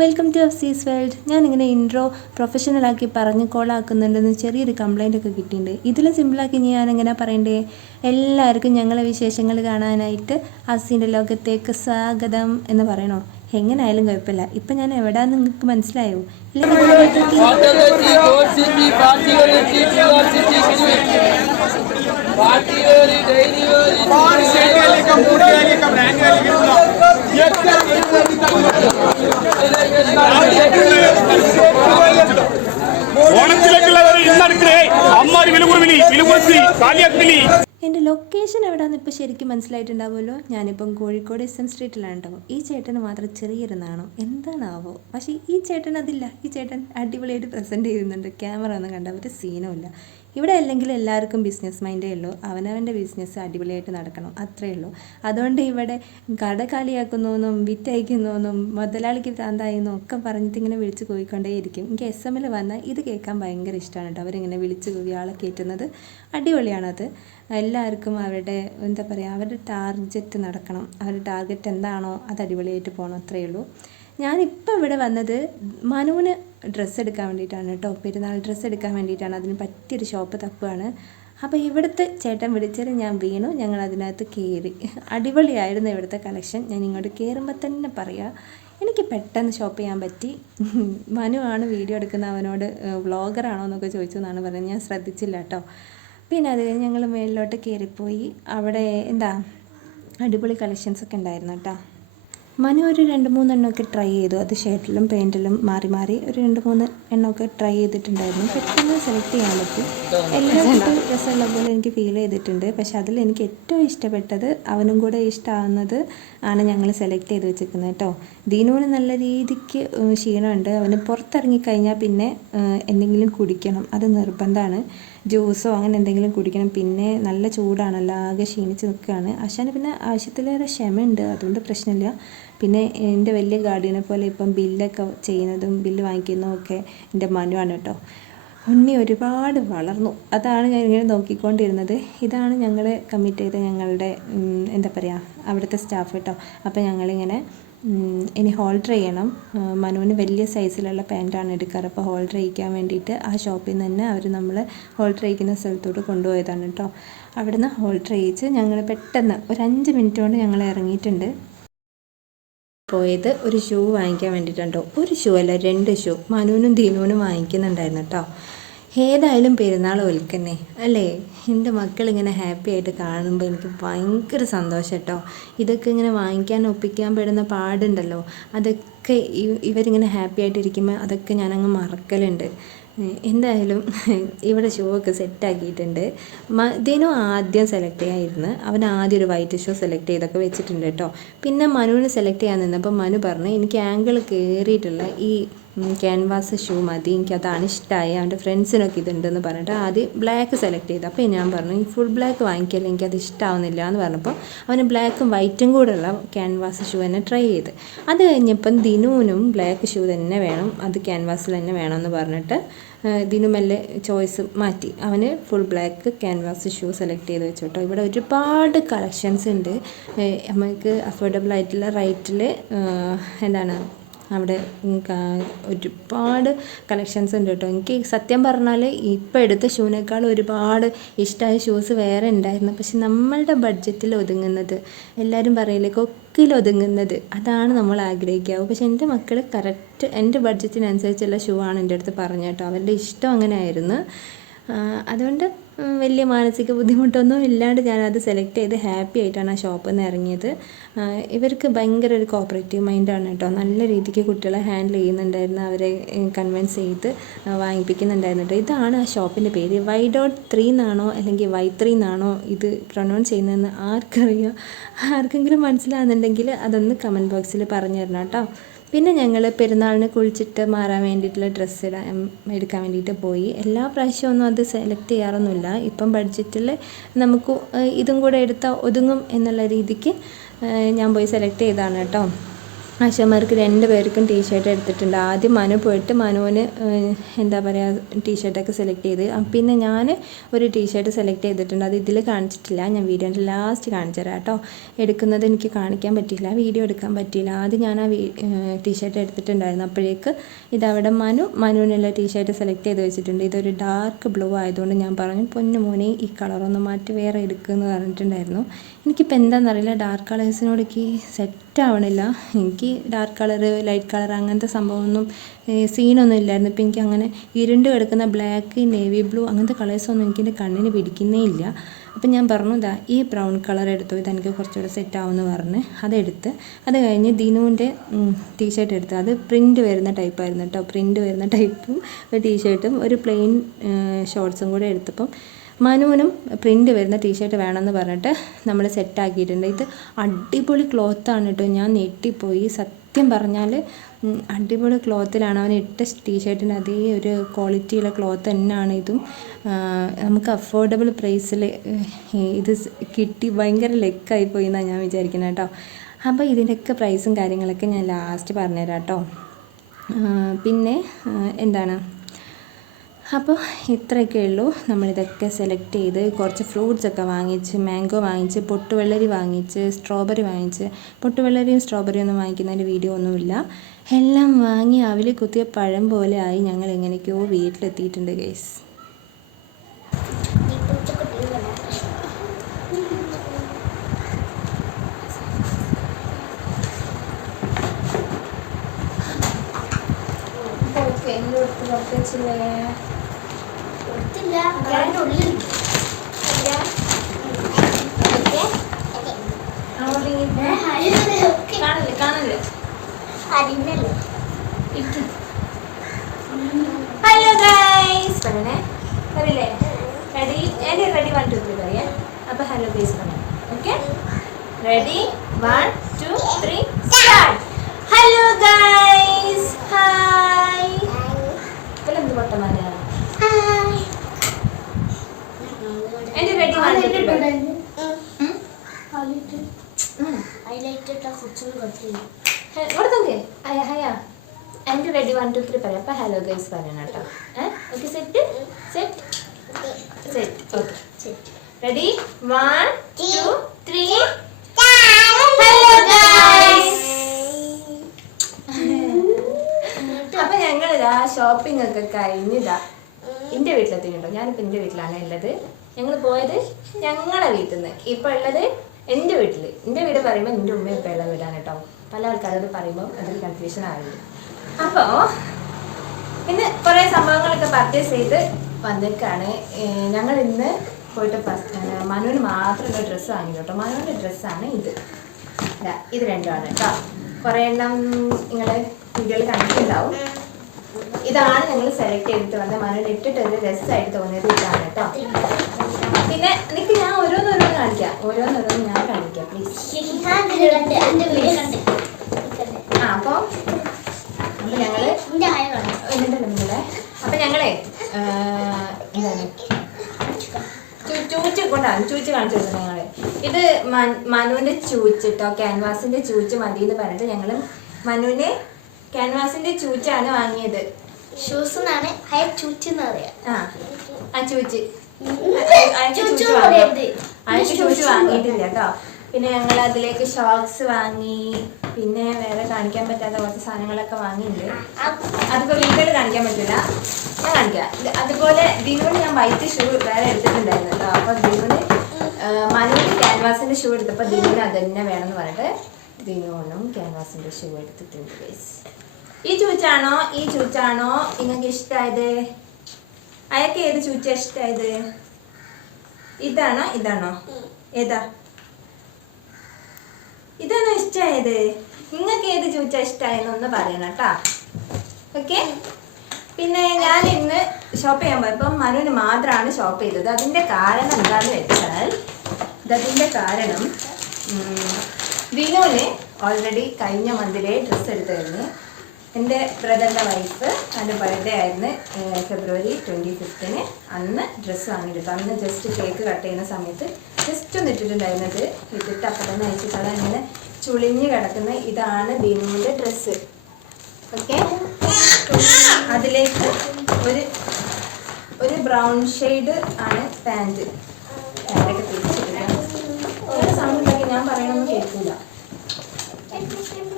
Welcome to അഫ്സീസ് world. ഞാനിങ്ങനെ intro പ്രൊഫഷണലാക്കി പറഞ്ഞ് കോളാക്കുന്നുണ്ടെന്ന് ചെറിയൊരു കംപ്ലൈൻ്റ് ഒക്കെ കിട്ടിയിട്ടുണ്ട്. ഇതിലും സിമ്പിളാക്കി ഞാനെങ്ങനെ പറയണ്ടേ? എല്ലാവർക്കും ഞങ്ങളെ വിശേഷങ്ങൾ കാണാനായിട്ട് അഫ്സീൻ്റെ ലോകത്തേക്ക് സ്വാഗതം എന്ന് പറയണോ? എങ്ങനെ ആയാലും കുഴപ്പമില്ല. ഇപ്പം ഞാൻ എവിടെയാണെന്ന് നിങ്ങൾക്ക് മനസ്സിലായോ? എൻ്റെ ലൊക്കേഷൻ എവിടെയാണെന്ന് ഇപ്പോൾ ശരിക്കും മനസ്സിലായിട്ടുണ്ടാവുമല്ലോ. ഞാനിപ്പം കോഴിക്കോട് SM സ്ട്രീറ്റിലാണ് കേട്ടോ. ഈ ചേട്ടന് മാത്രം ചെറിയൊരു നാണം എന്താണാവോ, പക്ഷേ ഈ ചേട്ടൻ അതില്ല. ഈ ചേട്ടൻ അടിപൊളിയായിട്ട് പ്രസൻറ്റ് ചെയ്യുന്നുണ്ട്. ക്യാമറ ഒന്നും കണ്ട ഒരു സീനും ഇല്ല. ഇവിടെ അല്ലെങ്കിൽ എല്ലാവർക്കും ബിസിനസ് മൈൻഡേ ഉള്ളൂ. അവനവൻ്റെ ബിസിനസ് അടിപൊളിയായിട്ട് നടക്കണം, അത്രയേ ഉള്ളൂ. അതുകൊണ്ട് ഇവിടെ കട കാലിയാക്കുന്നതെന്നും വിറ്റയക്കുന്നതെന്നും മുതലാളിക്ക് ഭ്രാന്തായെന്നും ഒക്കെ പറഞ്ഞിട്ട് ഇങ്ങനെ വിളിച്ച് പോയിക്കൊണ്ടേയിരിക്കും. എനിക്ക് SM വന്നാൽ ഇത് കേൾക്കാൻ ഭയങ്കര ഇഷ്ടമാണ് കേട്ടോ. അവരിങ്ങനെ വിളിച്ച് കൂവി ആളെ കയറ്റുന്നത് അടിപൊളിയാണത്. എല്ലാവർക്കും അവരുടെ എന്താ പറയുക, അവരുടെ ടാർഗറ്റ് നടക്കണം. അവരുടെ ടാർഗറ്റ് എന്താണോ അത് അടിപൊളിയായിട്ട് പോകണം, അത്രയേ ഉള്ളൂ. ഞാനിപ്പോൾ ഇവിടെ വന്നത് മനുവിന് ഡ്രസ്സ് എടുക്കാൻ വേണ്ടിയിട്ടാണ് കേട്ടോ. പെരുന്നാൾ ഡ്രസ്സ് എടുക്കാൻ വേണ്ടിയിട്ടാണ്. അതിന് പറ്റിയൊരു ഷോപ്പ് തപ്പുകയാണ്. അപ്പോൾ ഇവിടുത്തെ ചേട്ടൻ വിളിച്ചാൽ ഞാൻ വീണു. ഞങ്ങൾ അതിനകത്ത് കയറി. അടിപൊളിയായിരുന്നു ഇവിടുത്തെ കളക്ഷൻ. ഞാൻ ഇങ്ങോട്ട് കയറുമ്പോൾ തന്നെ പറയാം, എനിക്ക് പെട്ടെന്ന് ഷോപ്പ് ചെയ്യാൻ പറ്റി. മനു ആണ് വീഡിയോ എടുക്കുന്ന, അവനോട് വ്ളോഗറാണോ എന്നൊക്കെ ചോദിച്ചു എന്നാണ് പറഞ്ഞത്. ഞാൻ ശ്രദ്ധിച്ചില്ല കേട്ടോ. പിന്നെ അത് കഴിഞ്ഞ് ഞങ്ങൾ മേളിലോട്ട് കയറിപ്പോയി. അവിടെ എന്താ അടിപൊളി കളക്ഷൻസൊക്കെ ഉണ്ടായിരുന്നു കേട്ടോ. മനു ഒരു 2-3 എണ്ണമൊക്കെ ട്രൈ ചെയ്തു. അത് ഷർട്ടിലും പെയിൻറ്റിലും മാറി മാറി ഒരു 2-3 എണ്ണമൊക്കെ ട്രൈ ചെയ്തിട്ടുണ്ടായിരുന്നു. പെട്ടെന്ന് സെലക്ട് ചെയ്യാൻ പറ്റി. എല്ലാം ഒരു രസമുള്ള പോലെ എനിക്ക് ഫീൽ ചെയ്തിട്ടുണ്ട്. പക്ഷെ അതിൽ എനിക്ക് ഏറ്റവും ഇഷ്ടപ്പെട്ടത്, അവനും കൂടെ ഇഷ്ടമാവുന്നത് ആണ് ഞങ്ങൾ സെലക്ട് ചെയ്ത് വെച്ചിരിക്കുന്നത് കേട്ടോ. ദീനുവിന് നല്ല രീതിക്ക് ക്ഷീണമുണ്ട്. അവന് പുറത്തിറങ്ങിക്കഴിഞ്ഞാൽ പിന്നെ എന്തെങ്കിലും കുടിക്കണം, അത് നിർബന്ധമാണ്. ജ്യൂസോ അങ്ങനെ എന്തെങ്കിലും കുടിക്കണം. പിന്നെ നല്ല ചൂടാണല്ലോ, ആകെ ക്ഷീണിച്ച് നിൽക്കുകയാണ്. ആശാന് പിന്നെ ആവശ്യത്തിലേറെ ക്ഷമയുണ്ട്, അതുകൊണ്ട് പ്രശ്നമില്ല. പിന്നെ എൻ്റെ വലിയ ഗാർഡിയനെ പോലെ ഇപ്പം ബില്ലൊക്കെ ചെയ്യുന്നതും ബില്ല് വാങ്ങിക്കുന്നതും ഒക്കെ എൻ്റെ മനുവാണ് കേട്ടോ. ഉണ്ണി ഒരുപാട് വളർന്നു. അതാണ് ഞാൻ ഇങ്ങനെ നോക്കിക്കൊണ്ടിരുന്നത്. ഇതാണ് ഞങ്ങൾ കമ്മിറ്റ് ചെയ്ത ഞങ്ങളുടെ എന്താ പറയുക, അവിടുത്തെ സ്റ്റാഫ് കേട്ടോ. അപ്പോൾ ഞങ്ങളിങ്ങനെ ഇനി ഹോൾഡർ ചെയ്യണം. മനുവിന് വലിയ സൈസിലുള്ള പാൻറ്റാണ് എടുക്കാറ്. അപ്പോൾ ഹോൾഡർ ചെയ്യിക്കാൻ വേണ്ടിയിട്ട് ആ ഷോപ്പിൽ നിന്ന് തന്നെ അവർ നമ്മൾ ഹോൾഡർ ചെയ്യിക്കുന്ന സ്ഥലത്തോട്ട് കൊണ്ടുപോയതാണ് കേട്ടോ. അവിടുന്ന് ഹോൾഡർ ചെയ്യിച്ച് ഞങ്ങൾ പെട്ടെന്ന് ഒരു 5 മിനിറ്റ് കൊണ്ട് ഞങ്ങൾ ഇറങ്ങിയിട്ടുണ്ട്. പോയത് ഒരു ഷൂ വാങ്ങിക്കാൻ വേണ്ടിയിട്ടുണ്ടോ. ഒരു ഷൂ അല്ല, 2 ഷൂ മനുവിനും ദീനുവിനും വാങ്ങിക്കുന്നുണ്ടായിരുന്നു കേട്ടോ. ഏതായാലും പെരുന്നാൾ ഒൽക്കന്നെ അല്ലേ. എൻ്റെ മക്കളിങ്ങനെ ഹാപ്പി ആയിട്ട് കാണുമ്പോൾ എനിക്ക് ഭയങ്കര സന്തോഷം കേട്ടോ. ഇതൊക്കെ ഇങ്ങനെ വാങ്ങിക്കാൻ ഒപ്പിക്കാൻ പെടുന്ന പാടുണ്ടല്ലോ, അതൊക്കെ ഇവരിങ്ങനെ ഹാപ്പി ആയിട്ടിരിക്കുമ്പോൾ അതൊക്കെ ഞാനങ്ങ് മറക്കലുണ്ട്. എന്തായാലും ഇവിടെ ഷൂ ഒക്കെ സെറ്റാക്കിയിട്ടുണ്ട്. ദിനു ആദ്യം സെലക്ട് ചെയ്യാമായിരുന്നു. അവൻ ആദ്യം ഒരു വൈറ്റ് ഷൂ സെലക്ട് ചെയ്തൊക്കെ വെച്ചിട്ടുണ്ട് കേട്ടോ. പിന്നെ മനുവിന് സെലക്ട് ചെയ്യാൻ നിന്നപ്പോൾ മനു പറഞ്ഞു, എനിക്ക് ആങ്കിൾ കയറിയിട്ടുള്ള ഈ ക്യാൻവാസ് ഷൂ മതി, എനിക്കതാണ് ഇഷ്ടമായി. അവൻ്റെ ഫ്രണ്ട്സിനൊക്കെ ഇതുണ്ടെന്ന് പറഞ്ഞിട്ട് ആദ്യം ബ്ലാക്ക് സെലക്ട് ചെയ്തു. അപ്പോൾ ഞാൻ പറഞ്ഞു, ഈ ഫുൾ ബ്ലാക്ക് വാങ്ങിക്കല്ലേ, എനിക്കത് ഇഷ്ടമാവുന്നില്ല എന്ന് പറഞ്ഞപ്പോൾ അവന് ബ്ലാക്കും വൈറ്റും കൂടെ ഉള്ള ക്യാൻവാസ് ഷൂ തന്നെ ട്രൈ ചെയ്ത്. അത് കഴിഞ്ഞപ്പം ദിനുവിനും ബ്ലാക്ക് ഷൂ തന്നെ വേണം, അത് ക്യാൻവാസിൽ തന്നെ വേണമെന്ന് പറഞ്ഞിട്ട് ദിനുമെല്ലെ ചോയ്സ് മാറ്റി. അവന് full black canvas shoe select ചെയ്ത് വെച്ചു കേട്ടോ. ഇവിടെ ഒരുപാട് കളക്ഷൻസ് ഉണ്ട്. നമുക്ക് അഫോർഡബിൾ ആയിട്ടുള്ള റേറ്റിൽ എന്താണ് അവിടെ ഒരുപാട് കളക്ഷൻസ് ഉണ്ട് കേട്ടോ. എനിക്ക് സത്യം പറഞ്ഞാൽ ഇപ്പോൾ എടുത്ത ഷൂവിനേക്കാൾ ഒരുപാട് ഇഷ്ടമായ ഷൂസ് വേറെ ഉണ്ടായിരുന്നു. പക്ഷെ നമ്മളുടെ ബഡ്ജറ്റിൽ ഒതുങ്ങുന്നത്, എല്ലാവരും പറയില്ലേ കൊക്കിൽ ഒതുങ്ങുന്നത്, അതാണ് നമ്മൾ ആഗ്രഹിക്കാവൂ. പക്ഷെ എൻ്റെ മക്കൾ കറക്റ്റ് എൻ്റെ ബഡ്ജറ്റിനനുസരിച്ചുള്ള ഷൂ ആണ് എൻ്റെ അടുത്ത് പറഞ്ഞു കേട്ടോ. അവരുടെ ഇഷ്ടം അങ്ങനെ ആയിരുന്നു. അതുകൊണ്ട് വലിയ മാനസിക ബുദ്ധിമുട്ടൊന്നും ഇല്ലാണ്ട് ഞാനത് സെലക്ട് ചെയ്ത് ഹാപ്പി ആയിട്ടാണ് ആ ഷോപ്പിൽ നിന്ന് ഇറങ്ങിയത്. ഇവർക്ക് ഭയങ്കര ഒരു കോപ്പറേറ്റീവ് മൈൻഡാണ് കേട്ടോ. നല്ല രീതിക്ക് കുട്ടികളെ ഹാൻഡിൽ ചെയ്യുന്നുണ്ടായിരുന്നു, അവരെ കൺവിൻസ് ചെയ്ത് വാങ്ങിപ്പിക്കുന്നുണ്ടായിരുന്നു കേട്ടോ. ഇതാണ് ആ ഷോപ്പിൻ്റെ പേര്. Y.3 എന്നാണോ അല്ലെങ്കിൽ Y3 എന്നാണോ ഇത് പ്രൊനൗൺസ് ചെയ്യുന്നതെന്ന് ആർക്കറിയാം. ആർക്കെങ്കിലും മനസ്സിലാകുന്നുണ്ടെങ്കിൽ അതൊന്ന് കമൻറ്റ് ബോക്സിൽ പറഞ്ഞു തരണം കേട്ടോ. പിന്നെ ഞങ്ങൾ പെരുന്നാളിന് കുളിച്ചിട്ട് മാറാൻ വേണ്ടിയിട്ടുള്ള ഡ്രസ്സ് എടുക്കാൻ വേണ്ടിയിട്ട് പോയി. എല്ലാ പ്രാവശ്യവും ഒന്നും അത് സെലക്ട് ചെയ്യാറൊന്നുമില്ല. ഇപ്പം ബഡ്ജറ്റിൽ നമുക്ക് ഇതും കൂടെ എടുത്താൽ ഒതുങ്ങും എന്നുള്ള രീതിക്ക് ഞാൻ പോയി സെലക്ട് ചെയ്തതാണ് കേട്ടോ. ആശാന്മാർക്ക് 2 പേർക്കും ടീഷർട്ട് എടുത്തിട്ടുണ്ട്. ആദ്യം മനു പോയിട്ട് മനുവിന് എന്താ പറയുക ടീഷർട്ടൊക്കെ സെലക്ട് ചെയ്ത്, പിന്നെ ഞാൻ ഒരു ടീഷർട്ട് സെലക്ട് ചെയ്തിട്ടുണ്ട്. അത് ഇതിൽ കാണിച്ചിട്ടില്ല, ഞാൻ വീഡിയോൻ്റെ ലാസ്റ്റ് കാണിച്ചു തരാം കേട്ടോ. എടുക്കുന്നത് എനിക്ക് കാണിക്കാൻ പറ്റിയില്ല, വീഡിയോ എടുക്കാൻ പറ്റിയില്ല. ആദ്യം ഞാൻ ആ ടീഷർട്ട് എടുത്തിട്ടുണ്ടായിരുന്നു. അപ്പോഴേക്ക് ഇതവിടെ മനുവിനുള്ള ടീഷർട്ട് സെലക്ട് ചെയ്ത് വെച്ചിട്ടുണ്ട്. ഇതൊരു ഡാർക്ക് ബ്ലൂ ആയതുകൊണ്ട് ഞാൻ പറഞ്ഞു പൊന്നു മോനെ ഈ കളറൊന്ന് മാറ്റി വേറെ എടുക്കുമെന്ന് പറഞ്ഞിട്ടുണ്ടായിരുന്നു. എനിക്കിപ്പോൾ എന്താണെന്നറിയില്ല, ഡാർക്ക് കളേഴ്സിനോട് എനിക്ക് സെറ്റ് ആവണില്ല. എനിക്ക് ഡാർക്ക് കളർ ലൈറ്റ് കളർ അങ്ങനത്തെ സംഭവമൊന്നും സീനൊന്നും ഇല്ലായിരുന്നു. ഇപ്പം എനിക്ക് അങ്ങനെ ഇരുണ്ട് കിടക്കുന്ന ബ്ലാക്ക് നേവി ബ്ലൂ അങ്ങനത്തെ കളേഴ്സൊന്നും എനിക്കെൻ്റെ കണ്ണിന് പിടിക്കുന്നേ ഇല്ല. അപ്പം ഞാൻ പറഞ്ഞു ഇതാ ഈ ബ്രൗൺ കളർ എടുത്തു, ഇതെനിക്ക് കുറച്ചുകൂടെ സെറ്റ് ആവുമെന്ന് പറഞ്ഞ് അതെടുത്ത്, അത് കഴിഞ്ഞ് ദിനുവിൻ്റെ ടീഷർട്ട് എടുത്ത്. അത് പ്രിൻറ്റ് വരുന്ന ടൈപ്പായിരുന്നു കേട്ടോ. പ്രിൻറ്റ് വരുന്ന ടൈപ്പും ഒരു ടീഷർട്ടും ഒരു പ്ലെയിൻ ഷോർട്ട്സും കൂടെ എടുത്തപ്പം മനുവിനും പ്രിൻറ്റ് വരുന്ന ടീഷർട്ട് വേണമെന്ന് പറഞ്ഞിട്ട് നമ്മൾ സെറ്റാക്കിയിട്ടുണ്ട്. ഇത് അടിപൊളി ക്ലോത്താണ് കേട്ടോ. ഞാൻ ഞെട്ടിപ്പോയി സത്യം പറഞ്ഞാൽ. അടിപൊളി ക്ലോത്തിലാണ് അവൻ ഇട്ട ടീഷർട്ടിന് അതേ ഒരു ക്വാളിറ്റിയുള്ള ക്ലോത്ത് തന്നെയാണ് ഇതും. നമുക്ക് അഫോർഡബിൾ പ്രൈസിൽ ഇത് കിട്ടി. ഭയങ്കര ലക്കായിപ്പോയി എന്നാണ് ഞാൻ വിചാരിക്കുന്നത് കേട്ടോ. അപ്പോൾ ഇതിൻ്റെയൊക്കെ പ്രൈസും കാര്യങ്ങളൊക്കെ ഞാൻ ലാസ്റ്റ് പറഞ്ഞുതരാം കേട്ടോ. പിന്നെ എന്താണ്, അപ്പോൾ ഇത്രയൊക്കെ ഉള്ളൂ. നമ്മളിതൊക്കെ സെലക്ട് ചെയ്ത് കുറച്ച് ഫ്രൂട്ട്സൊക്കെ വാങ്ങിച്ച്, മാംഗോ വാങ്ങിച്ച്, പൊട്ടുവെള്ളരി വാങ്ങിച്ച്, സ്ട്രോബെറി വാങ്ങിച്ച്. പൊട്ടുവെള്ളരിയും സ്ട്രോബെറിയും ഒന്നും വാങ്ങിക്കുന്നതിൻ്റെ വീഡിയോ ഒന്നുമില്ല. എല്ലാം വാങ്ങി അവിൽ കുത്തിയ പഴം പോലെ ആയി ഞങ്ങൾ എങ്ങനെയൊക്കെയോ വീട്ടിലെത്തിയിട്ടുണ്ട് ഗൈസ്. ഹലോ ഗൈസ് പറയണേ, പറയില്ലേ? റെഡി? എൻ്റെ റെഡി 1 2 3 പറയാം. അപ്പോൾ ഹലോ ഗൈസ് പറയാം. Okay, ready 1 2 3 start. Hello guys, hi. എന്ത് പൊട്ടമാരാ? എൻ്റെ റെഡി 1 2 3 എൻ്റെ റെഡി 1 2 3 പറയാം. അപ്പോൾ ഹലോ ഗൈസ് പറയണം കേട്ടോ. Okay, set set set. Okay, ready 1 2 3 hello guys. അപ്പം ഞങ്ങളിതാ ഷോപ്പിംഗ് ഒക്കെ കഴിഞ്ഞിതാ എൻ്റെ വീട്ടിലെത്തിയിട്ടുണ്ടോ. ഞാനിപ്പോൾ എൻ്റെ വീട്ടിലാണ് ഉള്ളത്. ഞങ്ങൾ പോയത് ഞങ്ങളുടെ വീട്ടിൽ നിന്ന്. ഇപ്പോൾ ഉള്ളത് എൻ്റെ വീട്ടിൽ. എൻ്റെ വീട് പറയുമ്പോൾ എൻ്റെ ഉമ്മ ഇപ്പോൾ ഉള്ള വീടാണ് കേട്ടോ. പല ആൾക്കാരോട് പറയുമ്പോൾ അതൊരു കൺഫ്യൂഷൻ ആയിരുന്നു. അപ്പോൾ ഇന്ന് കുറേ സംഭവങ്ങളൊക്കെ പർച്ചേസ് ചെയ്ത് വന്നേക്കാണ്. ഞങ്ങൾ ഇന്ന് പോയിട്ട് മനുവിന് മാത്രമുള്ള ഡ്രസ്സ് വാങ്ങി കേട്ടോ. മനുവിൻ്റെ ഡ്രസ്സാണ് ഇത്. ഇത് രണ്ടുമാണ് കേട്ടോ. കുറേ എണ്ണം നിങ്ങൾ വീഡിയോയിൽ കണ്ടിട്ടുണ്ടാവും. ഇതാണ് ഞങ്ങൾ സെലക്ട് ചെയ്തിട്ട് വന്നത്. മനുവിന് ഇട്ടിട്ട് ഒരു രസമായിട്ട് തോന്നിയത് ഇതാണ് കേട്ടോ. പിന്നെ എനിക്ക് ഞാൻ ഓരോന്നോരോന്ന് കാണിക്കാം. ഓരോന്നോരോന്ന് ഞാൻ കാണിക്കാം പ്ലീസ്. അപ്പോൾ ഞങ്ങൾ അപ്പം ഞങ്ങളെ എന്താണ് ചൂച്ച് കാണിച്ചു കൊടുക്കുന്നത്. ഞങ്ങൾ ഇത് മനുവിൻ്റെ ചൂച്ച് കേട്ടോ. ക്യാൻവാസിൻ്റെ ചൂച്ച് മതി എന്ന് പറഞ്ഞിട്ട് ഞങ്ങൾ മനുവിന് ക്യാൻവാസിൻ്റെ ചൂച്ചാണ് വാങ്ങിയത്. ഷൂസ് എന്നാണ് ചൂച്ച് എന്ന് പറയാം. ആ ചൂച്ച് ചൂച്ച് വാങ്ങിയിട്ടില്ല കേട്ടോ. പിന്നെ ഞങ്ങൾ അതിലേക്ക് ഷോക്സ് വാങ്ങി. പിന്നെ വേറെ കാണിക്കാൻ പറ്റാത്ത കുറച്ച് സാധനങ്ങളൊക്കെ വാങ്ങിയിട്ടുണ്ട്. അതിപ്പോൾ വീട്ടിൽ കാണിക്കാൻ പറ്റില്ല, ഞാൻ കാണിക്കാം. അതുപോലെ ദിനുവിന് ഞാൻ വൈറ്റ് ഷൂ വേറെ എടുത്തിട്ടുണ്ടായിരുന്നു കേട്ടോ. അപ്പോൾ ദിനുവിന് മനുവിന് ക്യാൻവാസിൻ്റെ ഷൂ എടുത്തപ്പോൾ ദിനുവിന് അത് തന്നെ വേണമെന്ന് പറഞ്ഞിട്ട് ദിനുവിനും ക്യാൻവാസിൻ്റെ ഷൂ എടുത്തിട്ടുണ്ട് ഗൈസ്. ഈ ചൂച്ചാണോ നിങ്ങൾക്ക് ഇഷ്ടമായത്? അയാൾക്ക് ഏത് ചൂച്ച ഇഷ്ടമായത്? ഇതാണോ ഏതാ? ഇതാണോ ഇഷ്ടമായത്? നിങ്ങൾക്ക് ഏത് ചൂച്ച ഇഷ്ടമായെന്നൊന്ന് പറയണം കേട്ടോ. ഓക്കെ. പിന്നെ ഞാൻ ഇന്ന് ഷോപ്പ് ചെയ്യാൻ പോയപ്പോൾ മനുവിന് മാത്രമാണ് ഷോപ്പ് ചെയ്തത്. അതിൻ്റെ കാരണം എന്താണെന്ന് വെച്ചാൽ ദിനുവിന് ഓൾറെഡി കഴിഞ്ഞ മന്തിലേ ഡ്രസ്സ് എടുത്തു കഴിഞ്ഞ്. എൻ്റെ ബ്രദറിൻ്റെ വൈഫ് അതിൻ്റെ ബർത്ത്ഡേ ആയിരുന്നു ഫെബ്രുവരി 25 അന്ന് ഡ്രസ്സ് വാങ്ങിയെടുത്തു. അന്ന് ജസ്റ്റ് കേക്ക് കട്ട് ചെയ്യുന്ന സമയത്ത് ജസ്റ്റ് ഒന്ന് ഇട്ടിട്ടുണ്ടായിരുന്നത്. ഇട്ടിട്ട് അപ്പം തന്നെ അയച്ചിട്ടാണ്. അങ്ങനെ ചുളിഞ്ഞ് കിടക്കുന്ന ഇതാണ് ദിനുവിൻ്റെ ഡ്രസ്സ്. ഓക്കെ, അതിലേക്ക് ഒരു ബ്രൗൺ ഷെയ്ഡ് ആണ് പാൻറ്. പാൻറ്റൊക്കെ തിരിച്ചിട്ടില്ല, സൗണ്ട് ഉണ്ടാക്കി ഞാൻ പറയണമെന്ന് കേൾക്കില്ല.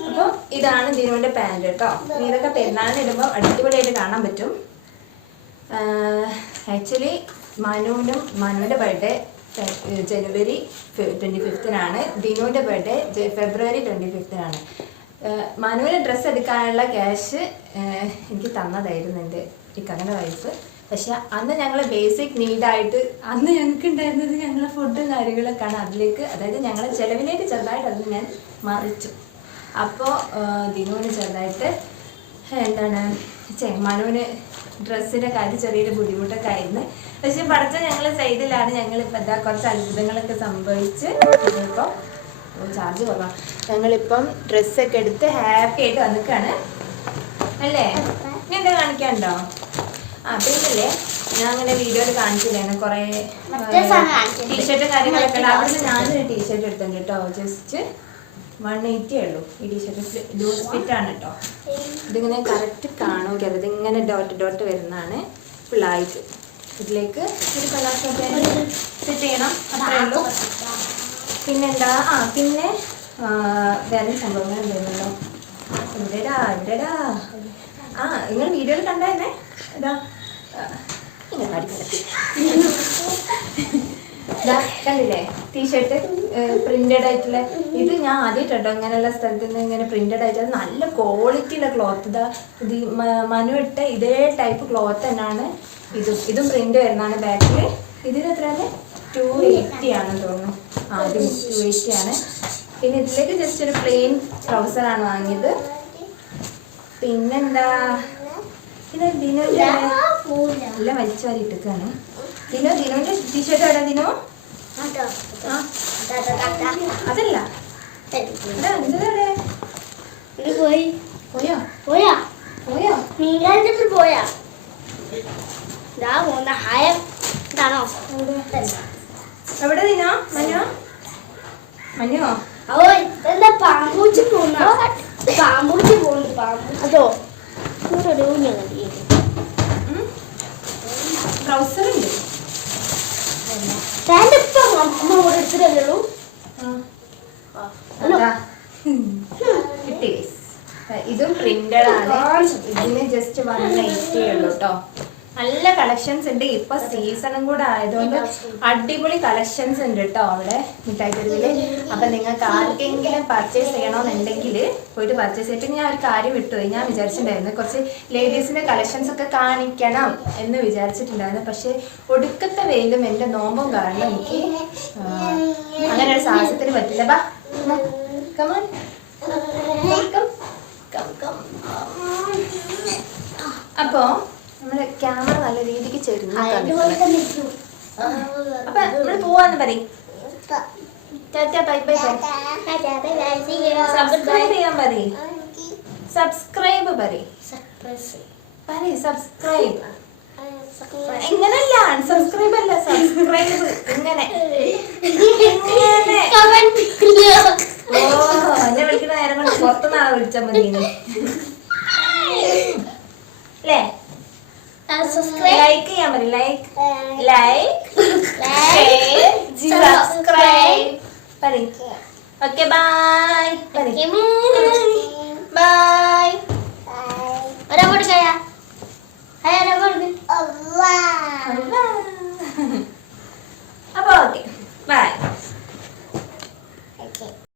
അപ്പോൾ ഇതാണ് ദിനുവിൻ്റെ പാൻറ് കേട്ടോ. ഇതൊക്കെ പെരുന്നാളിന് ഇടുമ്പോൾ അടിപൊളിയായിട്ട് കാണാൻ പറ്റും. ആക്ച്വലി മനുവിൻ്റെ ബർത്ത്ഡേ ജനുവരി 25-നാണ്. ദിനുവിൻ്റെ ബർത്ത്ഡേ ഫെബ്രുവരി 25-നാണ്. മനുവിന് ഡ്രസ്സ് എടുക്കാനുള്ള ക്യാഷ് എനിക്ക് തന്നതായിരുന്നു എൻ്റെ ഇക്കാക്കൻ്റെ വൈഫ്. പക്ഷെ അന്ന് ഞങ്ങൾ ബേസിക് നീഡായിട്ട് അന്ന് ഞങ്ങൾക്ക് ഉണ്ടായിരുന്നത് ഞങ്ങളെ ഫുഡും കാര്യങ്ങളൊക്കെയാണ്. അതിലേക്ക്, അതായത് ഞങ്ങളെ ചിലവിലേക്ക് ചെറുതായിട്ട് അത് ഞാൻ മറിച്ചു. അപ്പോൾ ദിനുവിന് ചെറുതായിട്ട് എന്താണ് മനുവിന് ഡ്രസ്സിൻ്റെ കാര്യം ചെറിയൊരു ബുദ്ധിമുട്ടൊക്കെ ആയിരുന്നു. പക്ഷെ പഠിച്ച ഞങ്ങൾ സൈഡിലാണ്. ഞങ്ങളിപ്പോൾ എന്താ കുറച്ച് അത്ഭുതങ്ങളൊക്കെ സംഭവിച്ച് ഇപ്പോൾ ചാർജ് കുറവാണ്. ഞങ്ങളിപ്പം ഡ്രസ്സൊക്കെ എടുത്ത് ഹാപ്പി ആയിട്ട് വന്നിക്കാണ് അല്ലേ? ഞാൻ എന്താ കാണിക്കാനുണ്ടോ? പിന്നല്ലേ ഞാൻ അങ്ങനെ വീഡിയോയിൽ കാണിച്ചില്ലായിരുന്നു കുറേ ടീഷർട്ടും കാര്യങ്ങളൊക്കെ ഉണ്ട്. അവിടുന്ന് ഞാനൊരു ടീഷർട്ട് എടുത്തിട്ടുണ്ട് കേട്ടോ. ജസ്റ്റ് 180 ഉള്ളൂ. ഈ ടീഷർട്ട് ലൂസ് ഫിറ്റ് ആണ് കേട്ടോ. ഇതിങ്ങനെ കറക്റ്റ് കാണൂല, ഇതിങ്ങനെ ഡോട്ട് വരുന്നതാണ് ഫുള്ളായിട്ട്. ഇതിലേക്ക് ഒരു കളർസൊക്കെ സെറ്റ് ചെയ്യണം, അത്രേ ഉള്ളൂ. പിന്നെന്താ പിന്നെ വേറെ സംഭവങ്ങൾ ഉണ്ടായിരുന്നല്ലോ. എവിടെടാ നിങ്ങൾ വീഡിയോയിൽ കണ്ടായിരുന്നേ. ഇതാ കണ്ടില്ലേ ടീഷർട്ട് പ്രിന്റഡ് ആയിട്ടുള്ള. ഇത് ഞാൻ ആദ്യമായിട്ടോ ഇങ്ങനെയുള്ള സ്ഥലത്ത് നിന്ന് ഇങ്ങനെ പ്രിന്റഡ് ആയിട്ട് നല്ല ക്വാളിറ്റിയുള്ള ക്ലോത്ത്. ഇത് മനു ഇട്ട ഇതേ ടൈപ്പ് ക്ലോത്ത് തന്നെയാണ് ഇതും പ്രിന്റ് വരുന്നതാണ്. ബാക്കിൽ ഇതിന് എത്രയാണ്? 280 ആണെന്ന് തോന്നുന്നു. ആദ്യം 280 ആണ്. പിന്നെ ഇതിലേക്ക് ജസ്റ്റ് ഒരു പ്ലെയിൻ ട്രൗസറാണ് വാങ്ങിയത്. പിന്നെന്താ പിന്നെ ദിനുവിൻ്റെ നല്ല വലിച്ചുവാരി ഇട്ടേക്കാണ്. ദിനുവിൻ്റെ ടീഷർട്ട് എവിടെ ദിനു? അതല്ല എവിടെ ദിനോ? മനോ പാമ്പൂച്ചി പോകുന്നു. അതോ ട്രൗസർ ഉണ്ട്. ഇതും പ്രിന്റഡ് ആണ്. ഇതിന് ജസ്റ്റ് 180 ഉള്ളൂ കേട്ടോ. നല്ല കളക്ഷൻസ് ഉണ്ട്. ഇപ്പൊ സീസണും കൂടെ ആയതുകൊണ്ട് അടിപൊളി കളക്ഷൻസ് ഉണ്ട് കേട്ടോ അവിടെ മിഠായി തെരുവില്. അപ്പൊ നിങ്ങൾക്ക് ആർക്കെങ്കിലും പർച്ചേസ് ചെയ്യണമെന്നുണ്ടെങ്കിൽ പോയിട്ട് പർച്ചേസ് ചെയ്തിട്ട്. ഞാൻ ഒരു കാര്യം വിട്ടുപോയി. ഞാൻ വിചാരിച്ചിട്ടുണ്ടായിരുന്നു കുറച്ച് ലേഡീസിന്റെ കളക്ഷൻസ് ഒക്കെ കാണിക്കണം എന്ന് വിചാരിച്ചിട്ടുണ്ടായിരുന്നു. പക്ഷെ ഒടുക്കത്തെ വെയിലും എൻ്റെ നോമ്പും കാരണം എനിക്ക് അങ്ങനെ ഒരു സാഹസത്തിന് പറ്റില്ല. ബാ കമോൺ അപ്പോ നമ്മള് ക്യാമറ നല്ല രീതിക്ക് ചേരുന്നു. അപ്പൊ നമ്മള് പോവാന്ന് പറയും. സബ്സ്ക്രൈബ് ചെയ്യാൻ പറയും. സബ്സ്ക്രൈബ് പറയും. സബ്സ്ക്രൈബ് എങ്ങനല്ല അൺസബ്സ്ക്രൈബ് അല്ല, സബ്സ്ക്രൈബ് ഇങ്ങനെ. ഓ എന്നെ വിളിക്കുന്ന നേരം കൊണ്ട് പുറത്തുനിന്നാണ് വിളിച്ചാൽ മതി അല്ലേ? ലൈക്ക് ചെയ്യാൻ മതി. സബ്സ്ക്രൈബ് പറയും. ഓക്കെ ബൈ പറയും.